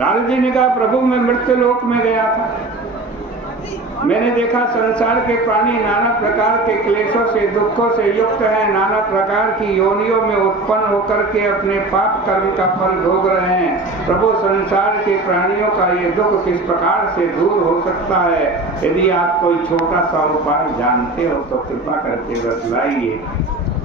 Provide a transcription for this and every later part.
नारद जी ने कहा, प्रभु मैं मृत्यु लोक में गया था, मैंने देखा संसार के प्राणी नाना प्रकार के क्लेशों से दुखों से युक्त हैं, नाना प्रकार की योनियों में उत्पन्न होकर के अपने पाप कर्म का फल भोग रहे हैं। प्रभु संसार के प्राणियों का ये दुख किस प्रकार से दूर हो सकता है? यदि आप कोई छोटा सा उपाय जानते हो तो कृपा करके बतलाइए।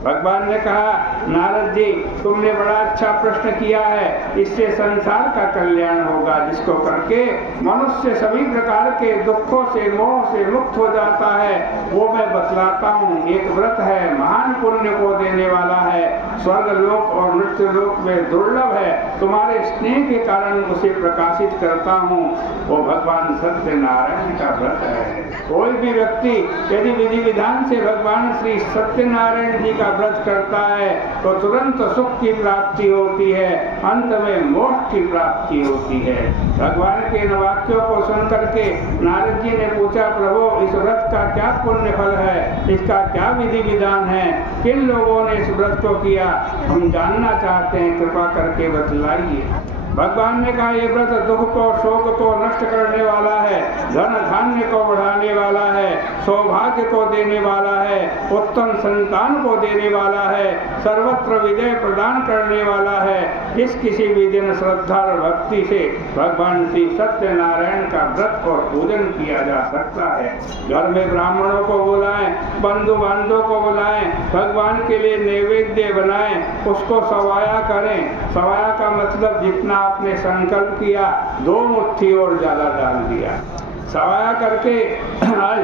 भगवान ने कहा, नारद जी तुमने बड़ा अच्छा प्रश्न किया है, इससे संसार का कल्याण होगा, जिसको करके मनुष्य सभी प्रकार के दुखों से मोह से मुक्त हो जाता है। वो मैं बतलाता हूँ। एक व्रत है, महान पुण्य को देने वाला है, स्वर्ग लोक और मृत्यु लोक में दुर्लभ है, तुम्हारे स्नेह के कारण उसे प्रकाशित करता हूँ। वो भगवान सत्यनारायण का व्रत है। कोई भी व्यक्ति यदि विधि विधान से भगवान श्री सत्यनारायण जी का व्रत करता है तो तुरंत सुख की प्राप्ति होती है, अंत में मोक्ष की प्राप्ति होती है। भगवान के इन वाक्यों को सुन करके नारद जी ने पूछा, प्रभु इस व्रत का क्या पुण्य फल है, इसका क्या विधि विधान है, किन लोगों ने इस व्रत को किया, हम जानना चाहते हैं, कृपा करके बतलाइए। भगवान ने कहा, ये व्रत दुख को शोक को नष्ट करने वाला है, धन धान्य को बढ़ाने वाला है, सौभाग्य को देने वाला है, उत्तम संतान को देने वाला है, सर्वत्र विजय प्रदान करने वाला है। जिस किसी भी दिन श्रद्धा और भक्ति से भगवान श्री सत्यनारायण का व्रत और पूजन किया जा सकता है। घर में ब्राह्मणों को बुलाएं, बंधु बांधवों को बुलाएं, भगवान के लिए नैवेद्य बनाएं, उसको सवाया करें। सवाया का मतलब जितना आपने संकल्प किया 2 मुट्ठी और ज्यादा डाल दिया। सवाया करके आज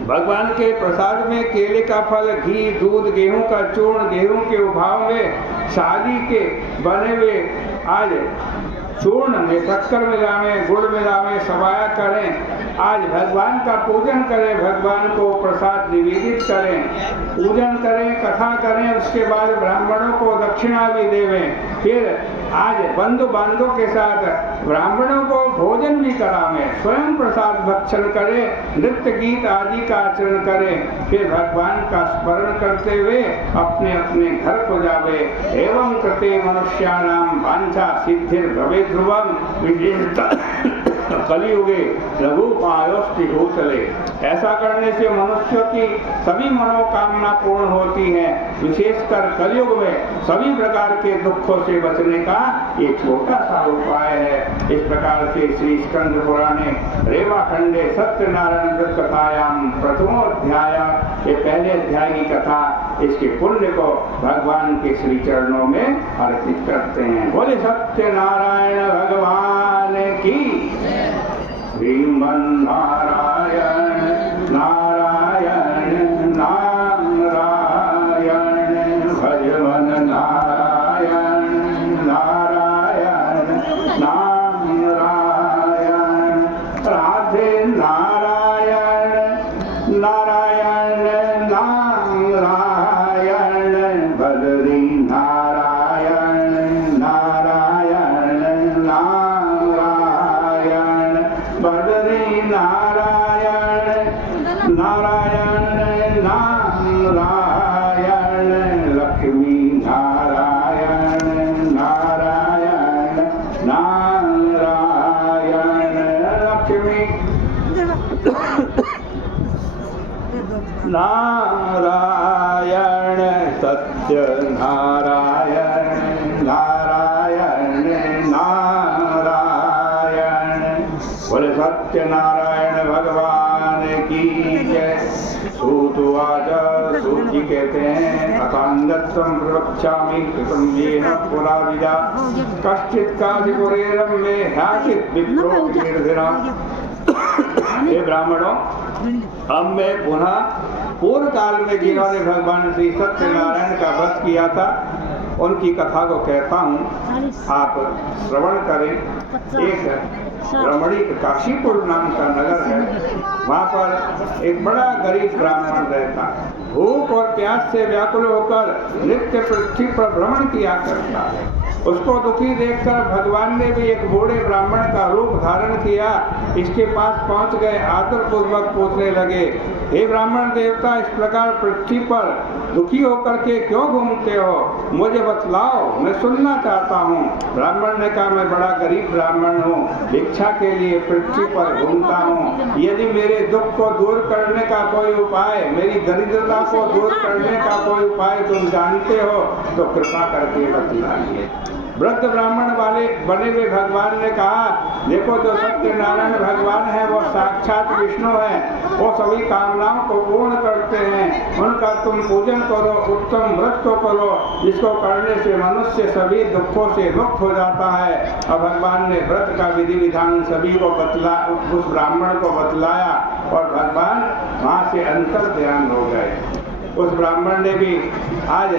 भगवान के प्रसाद में केले का फल, घी, दूध, गेहूं का चूर्ण, गेहूं के उभाव में शादी के बने हुए आज चूर्ण में शक्कर मिलावें, गुड़ मिलावें, सवाया करें। आज भगवान का पूजन करें, भगवान को प्रसाद निवेदित करें, पूजन करें, कथा करें, उसके बाद ब्राह्मणों को दक्षिणा भी देवें। फिर आज बंधु बांधवों के साथ ब्राह्मणों को भोजन भी करावें, स्वयं प्रसाद भक्षण करें, नृत्य गीत आदि का आचरण करें। फिर भगवान का स्मरण करते हुए अपने अपने घर को जावे। एवं कृते मनुष्याणाम वांछा सिद्धिर भवे ध्रुवम विजेता कलियुगे लघुपायोस्ति भूतले। ऐसा करने से मनुष्य की सभी मनोकामना पूर्ण होती है। विशेषकर कलयुग में सभी प्रकार के दुखों से बचने का ये छोटा सा उपाय है। इस प्रकार से श्री स्कंद पुराणे रेवा खंडे सत्यनारायण व्रत कथायाम प्रथमोध्याय, ये पहले अध्याय की कथा, इसके पुण्य को भगवान के श्री चरणों में अर्पित करते हैं। बोले सत्यनारायण भगवान की। श्रीमन् नारायण नारायण नारायण भजमन नारायण नारायण नारायण राधे नारायण नारायण नारायण बदरी नारायण नारायण नारायण बदरी नारायण नारायण नारायण लक्ष्मी नारायण नारायण नारायण लक्ष्मी नारायण सत्य नारायण नारायण नारायण। बोले सत्यनारायण भगवान की जय। सूतुवाच, सूत जी कहते हैं, असांगत्वं प्रवक्ष्यामि कृतं येन पुराविदा कश्चित् काशिपुरेरं मे ह्याचित् विप्रो कीर्तिना। हे ब्राह्मणों, अब मैं पुनः पूर्व काल में जिन्होंने भगवान श्री सत्यनारायण का व्रत किया था उनकी कथा को कहता हूँ, आप श्रवण करें। एक रमणीक काशीपुर नाम का नगर है, वहाँ पर एक बड़ा गरीब ब्राह्मण रहता, भूख और प्यास से व्याकुल होकर नित्य पृथ्वी पर भ्रमण किया करता है। उसको दुखी देखकर भगवान ने भी एक बूढ़े ब्राह्मण का रूप धारण किया। इसके पास पहुंच गए, आदर पूर्वक पूछने लगे, हे ब्राह्मण देवता, इस प्रकार पृथ्वी पर दुखी होकर के क्यों घूमते हो, मुझे बतलाओ, मैं सुनना चाहता हूँ। ब्राह्मण ने कहा, मैं बड़ा गरीब ब्राह्मण हूँ, भिक्षा के लिए पृथ्वी पर घूमता हूँ। यदि मेरे दुख को दूर करने का कोई उपाय, मेरी दरिद्रता को दूर करने का कोई उपाय तुम जानते हो तो कृपा करके बतलाइए। वृद्ध ब्राह्मण वाले बने हुए भगवान ने कहा, देखो जो सत्यनारायण भगवान है वो साक्षात विष्णु है, वो सभी कामनाओं को पूर्ण करते हैं, उनका तुम पूजन करो, उत्तम व्रत को करो, जिसको करने से मनुष्य सभी दुखों से मुक्त हो जाता है। और भगवान ने व्रत का विधि विधान सभी को उस ब्राह्मण को बतलाया और भगवान वहाँ से अंतर ध्यान हो गए। उस ब्राह्मण ने भी आज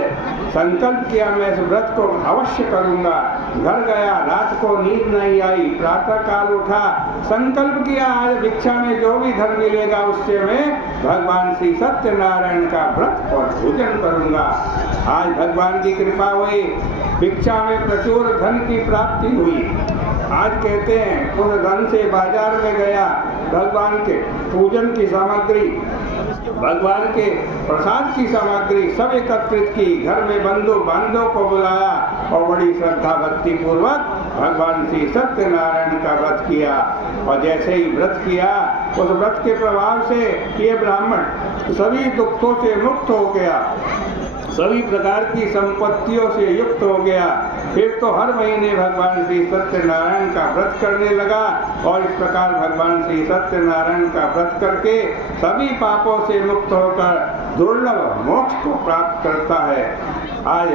संकल्प किया, मैं इस व्रत को अवश्य करूंगा। घर गया, रात को नींद नहीं आई, प्रातः काल उठा, संकल्प किया आज भिक्षा में जो भी धन मिलेगा उससे मैं भगवान श्री सत्यनारायण का व्रत और पूजन करूंगा। आज भगवान की कृपा हुई, भिक्षा में प्रचुर धन की प्राप्ति हुई। आज कहते हैं उस धन से बाजार में गया, भगवान के पूजन की सामग्री, भगवान के प्रसाद की सामग्री सब एकत्रित की, घर में बंधु बांधवों को बुलाया और बड़ी श्रद्धा भक्ति पूर्वक भगवान श्री सत्यनारायण का व्रत किया। और जैसे ही व्रत किया, उस व्रत के प्रभाव से ये ब्राह्मण सभी दुखों से मुक्त हो गया, सभी प्रकार की संपत्तियों से युक्त हो गया। फिर तो हर महीने भगवान श्री सत्यनारायण का व्रत करने लगा और इस प्रकार भगवान श्री सत्यनारायण का व्रत करके सभी पापों से मुक्त होकर दुर्लभ मोक्ष को प्राप्त करता है। आज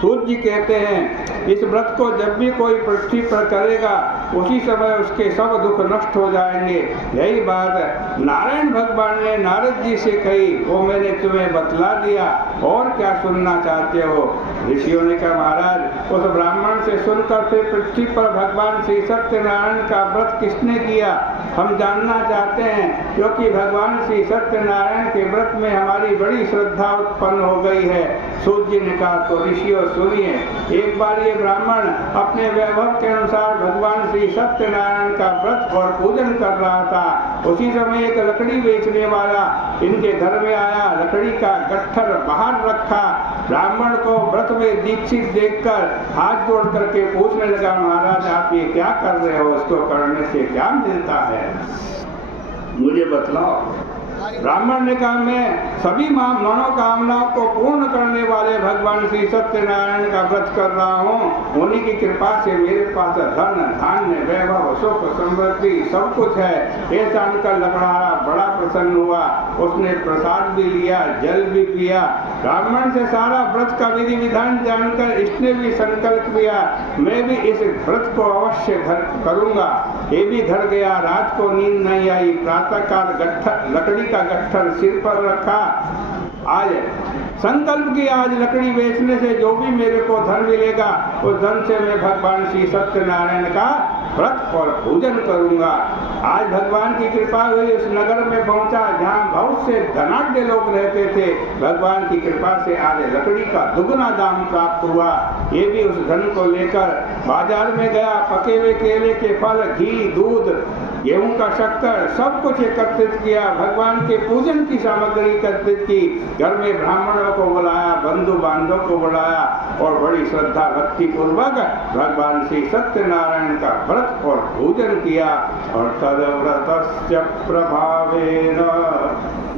सूर्य जी कहते हैं, इस व्रत को जब भी कोई पृथ्वी पर करेगा उसी समय उसके सब दुख नष्ट हो जाएंगे। यही बात नारायण भगवान ने नारद जी से कही, वो मैंने तुम्हें बतला दिया, और क्या सुनना चाहते हो। ऋषियों ने कहा, महाराज उस ब्राह्मण से सुनकर फिर पृथ्वी पर भगवान श्री सत्यनारायण का व्रत किसने किया, हम जानना चाहते हैं, क्योंकि भगवान श्री सत्यनारायण के व्रत में हमारी बड़ी श्रद्धा उत्पन्न हो गई है। सूर्य जी ने कहा, तो ऋषियों सुनिए, एक बार ये ब्राह्मण अपने वैभव के अनुसार भगवान श्री सत्यनारायण का व्रत और पूजन कर रहा था। उसी समय एक लकड़ी बेचने वाला इनके घर में आया, लकड़ी का गट्ठर बाहर रखा। ब्राह्मण को व्रत में दीक्षित देखकर हाथ जोड़ करके पूछने लगा, महाराज आप ये क्या कर रहे हो, इसको करने से क्या मिलता है, मुझे बतलाओ। ब्राह्मण ने कहा, मैं सभी मनोकामनाओं को पूर्ण करने वाले भगवान श्री सत्यनारायण का व्रत कर रहा हूँ। उन्हीं की कृपा से मेरे पास धन धान्य वैभव सुख समृद्धि सब कुछ है। ये जानकर लकड़हारा बड़ा प्रसन्न हुआ, उसने प्रसाद भी लिया, जल भी पिया। ब्राह्मण से सारा व्रत का विधि विधान जानकर इसने भी संकल्प किया, मैं भी इस व्रत को अवश्य करूंगा। ये भी घर गया, रात को नींद नहीं आई, प्रातः काल लकड़ी का गट्ठर सिर पर रखा। आज संकल्प किया, आज लकड़ी बेचने से जो भी मेरे को धन मिलेगा उस धन से मैं भगवान श्री सत्यनारायण का व्रत और पूजन करूंगा। आज भगवान की कृपा हुई, उस नगर में पहुंचा जहां बहुत से धनाढ्य लोग रहते थे। भगवान की कृपा से आज लकड़ी का दुगना दाम प्राप्त हुआ। ये भी उस धन को लेकर बाजार में गया, पके हुए केले के फल, घी, दूध, गेहूं का शक्कर सब कुछ एकत्रित किया, भगवान के पूजन की सामग्री एकत्रित की। घर में ब्राह्मणों को बुलाया, बंधु बांधव को बुलाया और बड़ी श्रद्धा भक्ति पूर्वक भगवान श्री सत्यनारायण का व्रत और पूजन किया। और तद्व्रतस्य प्रभावेन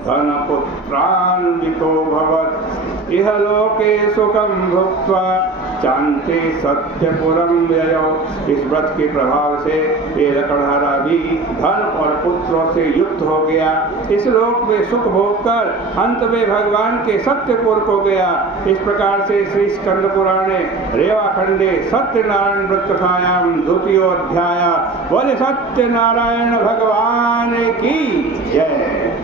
धनपुत्रान्वितो भवत् इह लोके सुखं भुक्त्वा चान्ते सत्यपुरं व्ययो। इस व्रत के प्रभाव से ये लकड़हारा भी धन और पुत्रों से युक्त हो गया, इस लोक में सुख भोग कर अंत में भगवान के सत्यपुर को गया। इस प्रकार से श्री स्कंद पुराणे रेवाखंडे सत्यनारायण व्रत कथायां द्वितीयोऽध्याय। बोले सत्यनारायण भगवान की जय।